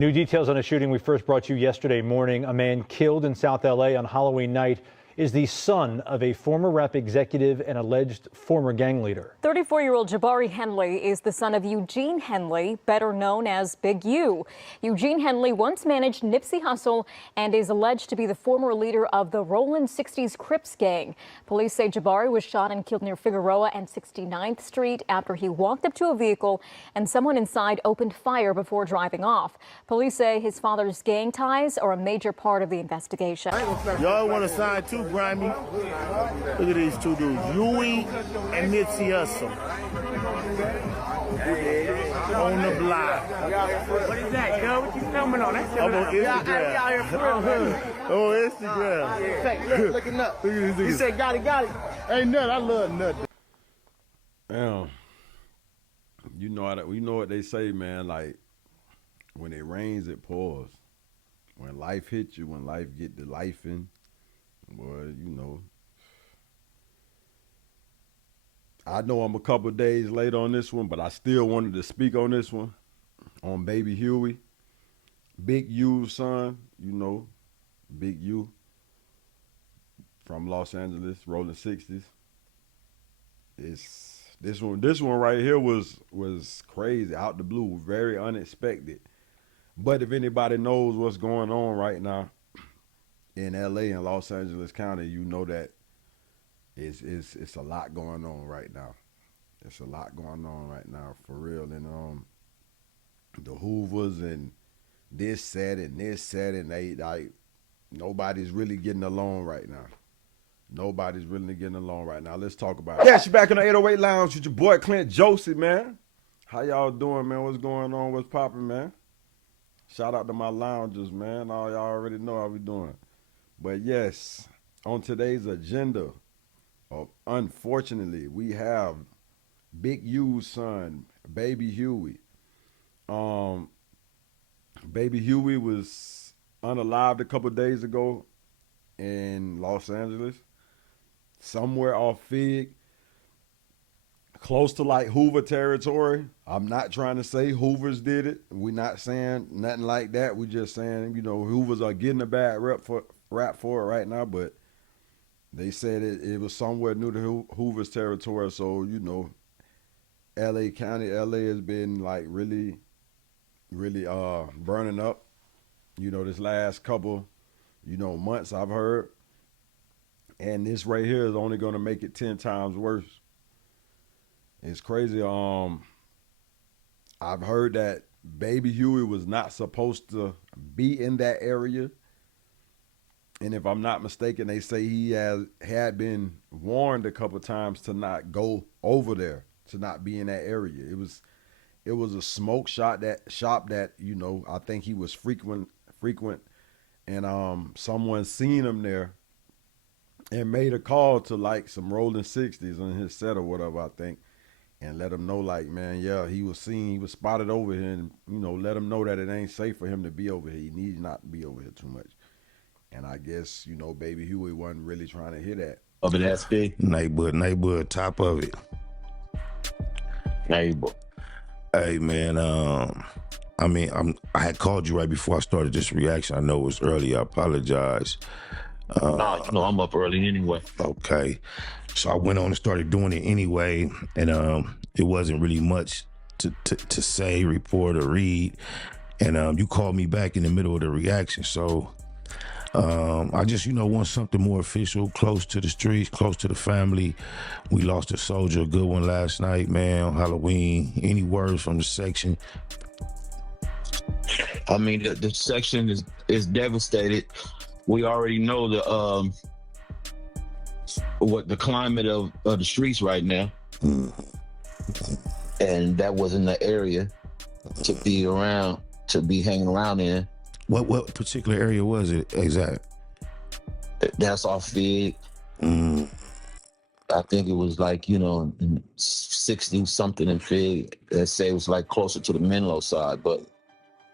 New details on a shooting we first brought you yesterday morning. A man killed in South LA on Halloween night is the son of a former rap executive and alleged former gang leader. 34-year-old Jabari Henley is the son of Eugene Henley, better known as Big U. Eugene Henley once managed Nipsey Hussle and is alleged to be the former leader of the Rollin' 60s Crips gang. Police say Jabari was shot and killed near Figueroa and 69th Street after he walked up to a vehicle and someone inside opened fire before driving off. Police say his father's gang ties are a major part of the investigation. Y'all want to sign too, Grimy? Look at these two dudes, Uiie and Nipsey Hussle. On the block. What is that, yo? What you filming on? That's I'm on Instagram. On Instagram. Looking up. Look at these You niggas. said got it. Ain't nothing. I love nothing. Damn. You know what they say, man. Like when it rains, it pours. When life hits you, when life get to lifing, boy, you know. I know I'm a couple days late on this one, but I still wanted to speak on this one, on baby Huey. Big U's son, you know, Big U from Los Angeles, Rolling 60s. This one right here was crazy, out the blue, very unexpected. But if anybody knows what's going on right now in LA and Los Angeles County, you know that it's a lot going on right now. It's a lot going on right now, for real. And the Hoovers and this set and they like nobody's really getting along right now. Nobody's really getting along right now. Let's talk about it. Yeah, she back in the 808 Lounge with your boy Clint Josie, man. How y'all doing, man? What's going on? What's popping, man? Shout out to my loungers, man. All y'all already know how we doing. But yes, on today's agenda, unfortunately, we have Big U's son, Baby Huey. Baby Huey was unalived a couple days ago in Los Angeles, somewhere off Fig, close to like Hoover territory. I'm not trying to say Hoovers did it. We're not saying nothing like that. We're just saying, you know, Hoovers are getting a bad rap for it right now, but they said it was somewhere near the Hoover's territory. So, you know, LA County, LA has been like really burning up, you know, this last couple, you know, months I've heard. And this right here is only going to make it 10 times worse. It's crazy. I've heard that Baby Huey was not supposed to be in that area. And if I'm not mistaken, they say he had been warned a couple times to not go over there, to not be in that area. It was a smoke shop that, you know, I think he was frequent, and someone seen him there and made a call to like some Rolling 60s on his set or whatever, I think, and let him know, like, man, yeah, he was spotted over here, and, you know, let him know that it ain't safe for him to be over here. He needs not to be over here too much. And I guess, you know, Baby Huey wasn't really trying to hear that. Over that big neighborhood, top of it. neighbor. Hey man, I had called you right before I started this reaction. I know it was early. I apologize. Nah, you know I'm up early anyway. Okay, so I went on and started doing it anyway, and it wasn't really much to say, report, or read. And you called me back in the middle of the reaction, so. I just, you know, want something more official, close to the streets, close to the family. We lost a soldier, a good one last night, man, on Halloween. Any words from the section? I mean, the section is devastated. We already know what the climate of the streets right now, and that wasn't the area to be around, to be hanging around in. What particular area was it exact? That's off Fig. I think it was like, you know, 60 something in Fig. They say it was like closer to the Menlo side, but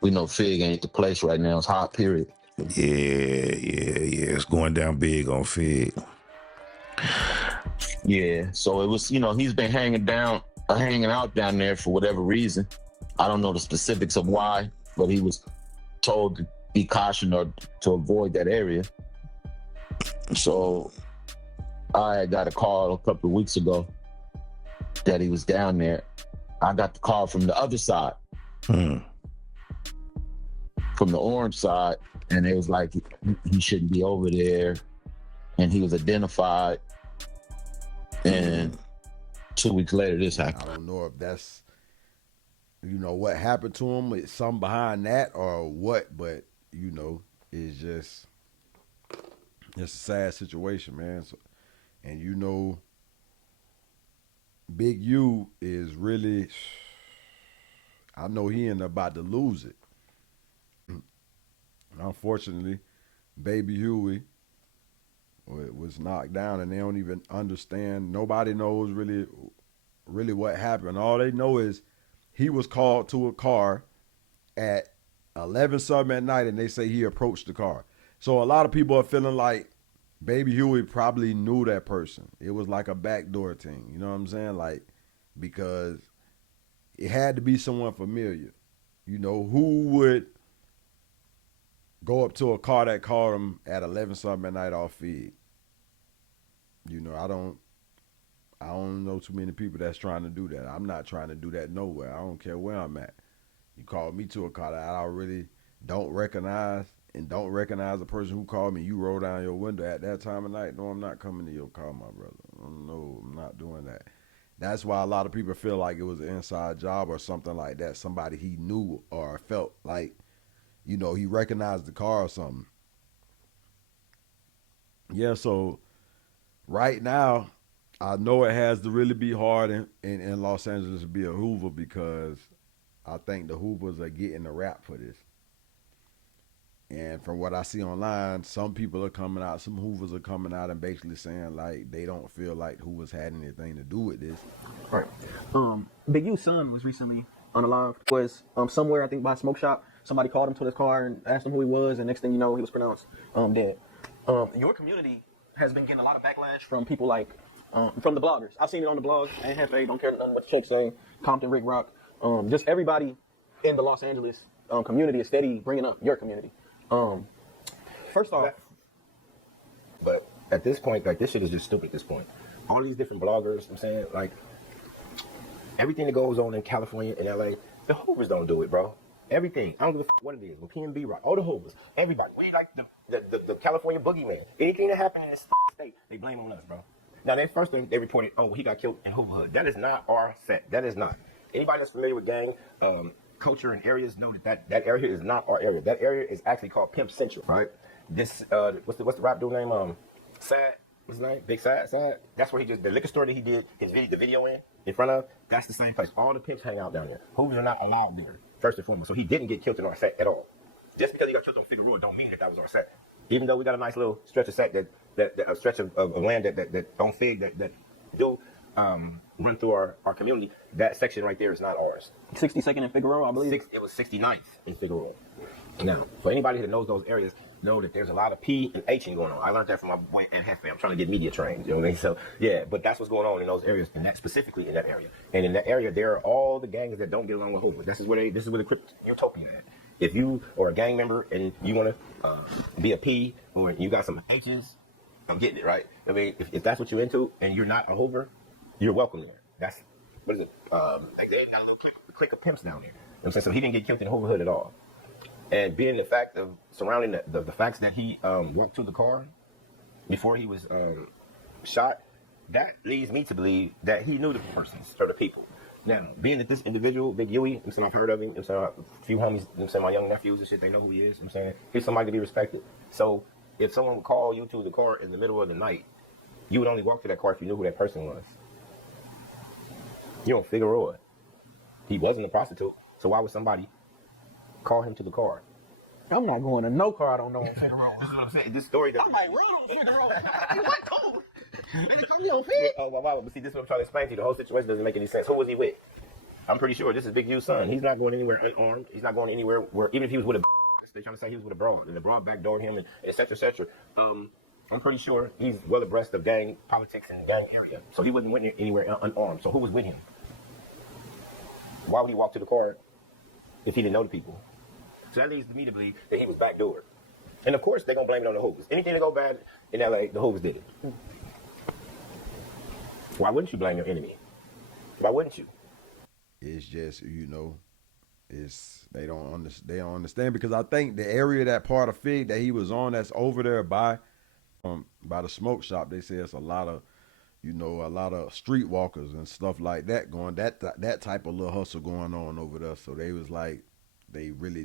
we know Fig ain't the place right now. It's hot, period. Yeah. It's going down big on Fig. Yeah, so it was, you know, he's been hanging out down there for whatever reason. I don't know the specifics of why, but he was told to be cautioned or to avoid that area. So I got a call a couple of weeks ago that he was down there. I got the call from the other side, from the orange side, and it was like he shouldn't be over there, and he was identified. And 2 weeks later, this happened. I don't know if that's, what happened to him. It's something behind that or what, but, it's just a sad situation, man. So, and Big U is really, I know he ain't about to lose it. Unfortunately, baby Huey was knocked down, and they don't even understand. Nobody knows really what happened. All they know is he was called to a car at 11 something at night, and they say he approached the car. So a lot of people are feeling like baby Huey probably knew that person. It was like a backdoor thing. You know what I'm saying? Like, because it had to be someone familiar. Who would go up to a car that called him at 11 something at night off feed? I don't know too many people that's trying to do that. I'm not trying to do that nowhere. I don't care where I'm at. You call me to a car that I really don't recognize the person who called me. You roll down your window at that time of night. No, I'm not coming to your car, my brother. No, I'm not doing that. That's why a lot of people feel like it was an inside job or something like that. Somebody he knew or felt like, he recognized the car or something. Yeah, so right now, I know it has to really be hard in Los Angeles to be a Hoover, because I think the Hoovers are getting the rap for this. And from what I see online, some people are coming out, some Hoovers are coming out and basically saying like they don't feel like Hoovers had anything to do with this. Right. Big U's son was recently unalived. Was somewhere, I think, by a smoke shop. Somebody called him to his car and asked him who he was, and next thing you know, he was pronounced dead. Your community has been getting a lot of backlash from people like from the bloggers. I've seen it on the blogs. Hefe, don't care nothing what the chicks say. Compton, Rick Rock. Just everybody in the Los Angeles community is steady bringing up your community. First off, but at this point, like, this shit is just stupid at this point. All these different bloggers, I'm saying, like, everything that goes on in California and LA, the Hoovers don't do it, bro. Everything. I don't give a fuck what it is. With PNB, right? All the Hoovers. Everybody. We like the California boogeyman. Anything that happened in this state, they blame on us, bro. Now, the first thing they reported, oh, he got killed in Hooverhood. That is not our set. That is not. Anybody that's familiar with gang culture and areas know that area is not our area. That area is actually called Pimp Central, right? This what's the rap dude name? Sad. What's his name? Big Sad. That's where the liquor store that he did the video in front of. That's the same place. All the pimps hang out down there. Hoovers are not allowed there, first and foremost. So he didn't get killed in our set at all. Just because he got killed on Figueroa don't mean that was our set. Even though we got a nice little stretch of set that a stretch of land that on Fig that do run through our community, that section right there is not ours. 62nd and Figueroa, I believe. It was 69th in Figueroa. Now, for anybody that knows those areas, know that there's a lot of P and Hing going on. I learned that from my boy Ed Hefe. I'm trying to get media trained. You know what I mean? So yeah, but that's what's going on in those areas, and that specifically in that area. And in that area, there are all the gangs that don't get along with Hoovers. This is where the crypt utopia is at. If you are a gang member and you want to be a P or you got some H's, I'm getting it right. I mean, if that's what you're into and you're not a Hoover, you're welcome there. That's what is it? Like they got a little clique of pimps down there. You know what I'm saying? So he didn't get killed in Hooverhood at all. And being the fact of surrounding the facts that he walked to the car before he was shot, that leads me to believe that he knew the persons or the people. Now, being that this individual, Big Uiie, I'm saying I've heard of him, I'm saying a few homies, I'm saying my young nephews and shit, they know who he is. I'm saying he's somebody to be respected. So if someone would call you to the car in the middle of the night, you would only walk to that car if you knew who that person was. You don't Figueroa. He wasn't a prostitute, so why would somebody call him to the car? I'm not going to no car I don't know on Figueroa. This is what I'm saying. This story doesn't. I'm like, run on Figueroa. Hey, what code? Come on, Fig. Oh, wow. But see, this is what I'm trying to explain to you. The whole situation doesn't make any sense. Who was he with? I'm pretty sure this is Big U's son. He's not going anywhere unarmed. He's not going anywhere where, even if he was with a they're trying to say he was with a broad, and the broad backdoored him, and et cetera, et cetera. I'm pretty sure he's well abreast of gang politics and gang area. So he wasn't with anywhere unarmed. So who was with him? Why would he walk to the car if he didn't know the people? So that leads me to believe that he was backdoored. And of course, they're going to blame it on the Hoovers. Anything that go bad in LA, the Hoovers did it. Why wouldn't you blame your enemy? Why wouldn't you? It's just, they don't understand because I think the area, that part of Fig that he was on, that's over there by the smoke shop, they say it's a lot of streetwalkers and stuff like that going, that type of little hustle going on over there. So they was like, they really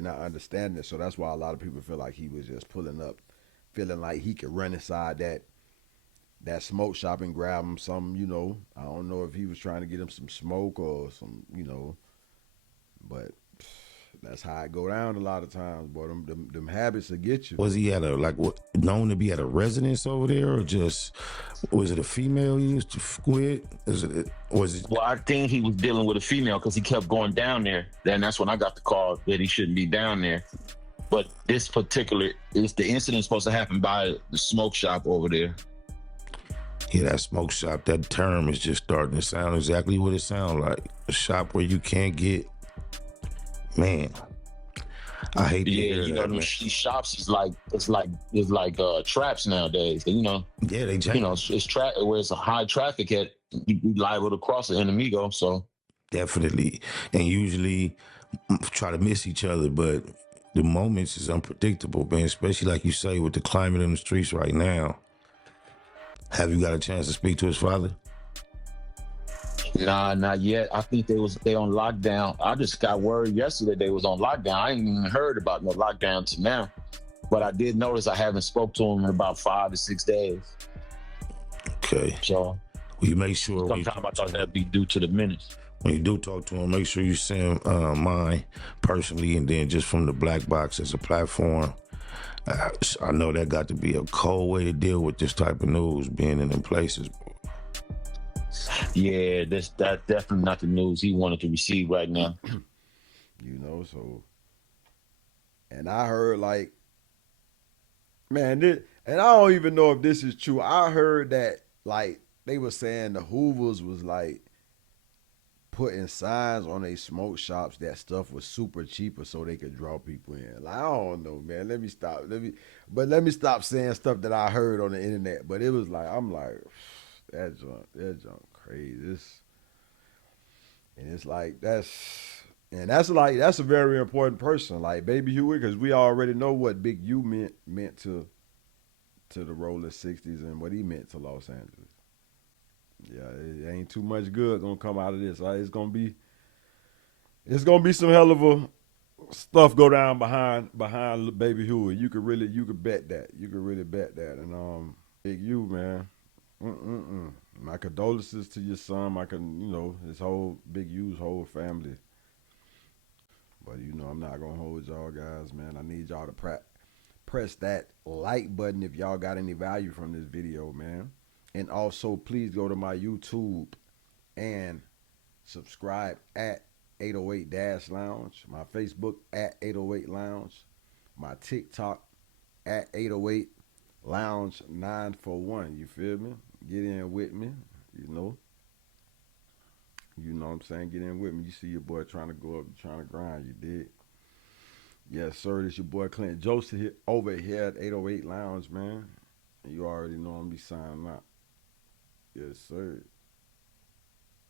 not understanding it. So that's why a lot of people feel like he was just pulling up, feeling like he could run inside that smoke shop and grab him some, I don't know if he was trying to get him some smoke or some, but that's how it go down a lot of times, boy. Them habits will get you. Was he at known to be at a residence over there, or just, was it a female he used to with? Well, I think he was dealing with a female because he kept going down there. Then that's when I got the call that he shouldn't be down there. But this particular, the incident supposed to happen by the smoke shop over there. Yeah, that smoke shop, that term is just starting to sound exactly what it sounds like. A shop where you can't get, man, I hate to hear that, man. These shops is like traps nowadays. Yeah, they change. It's trap where it's a high traffic at, you liable to cross an enemigo, so. Definitely. And usually try to miss each other, but the moments is unpredictable, man, especially like you say with the climate in the streets right now. Have you got a chance to speak to his father? Nah, not yet. I think they on lockdown. I just got word yesterday they was on lockdown. I ain't even heard about no lockdown to now. But I did notice I haven't spoke to him in about 5 to 6 days. Okay. So will you make sure sometime I thought that'd be due to the minutes. When you do talk to him, make sure you send mine personally, and then just from the Black Box as a platform. I know that got to be a cold way to deal with this type of news, being in them places. Yeah, that's definitely not the news he wanted to receive right now. So, and I heard and I don't even know if this is true. I heard that they were saying the Hoovers was putting signs on their smoke shops that stuff was super cheaper so they could draw people in. I don't know, man. Let me stop saying stuff that I heard on the internet. But it was I'm like, that junk crazy. That's a very important person, like Baby Huey, because we already know what Big U meant to the Rolling 60s and what he meant to Los Angeles. Yeah, it ain't too much good gonna come out of this. It's gonna be some hell of a stuff go down behind Baby Huey. You could bet that. You could really bet that. And Big U, man. My condolences to your son. His whole Big U's whole family. But I'm not gonna hold y'all guys, man. I need y'all to press that like button if y'all got any value from this video, man. And also, please go to my YouTube and subscribe at 808-Lounge, my Facebook at 808 Lounge, my TikTok at 808 Lounge 941. You feel me? Get in with me, You know what I'm saying? Get in with me. You see your boy trying to go up, trying to grind, you dig? Yes, sir. This your boy Clint Joseph here, over here at 808 Lounge, man. You already know I'm be signing out. Yes, sir.